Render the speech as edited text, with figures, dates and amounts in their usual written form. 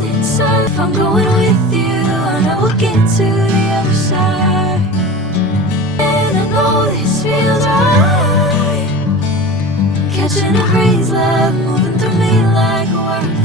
golden sun. If I'm going with you, I know we'll get to the other side. And I know this feels right. Catching a breeze, love moving through me like a wildfire.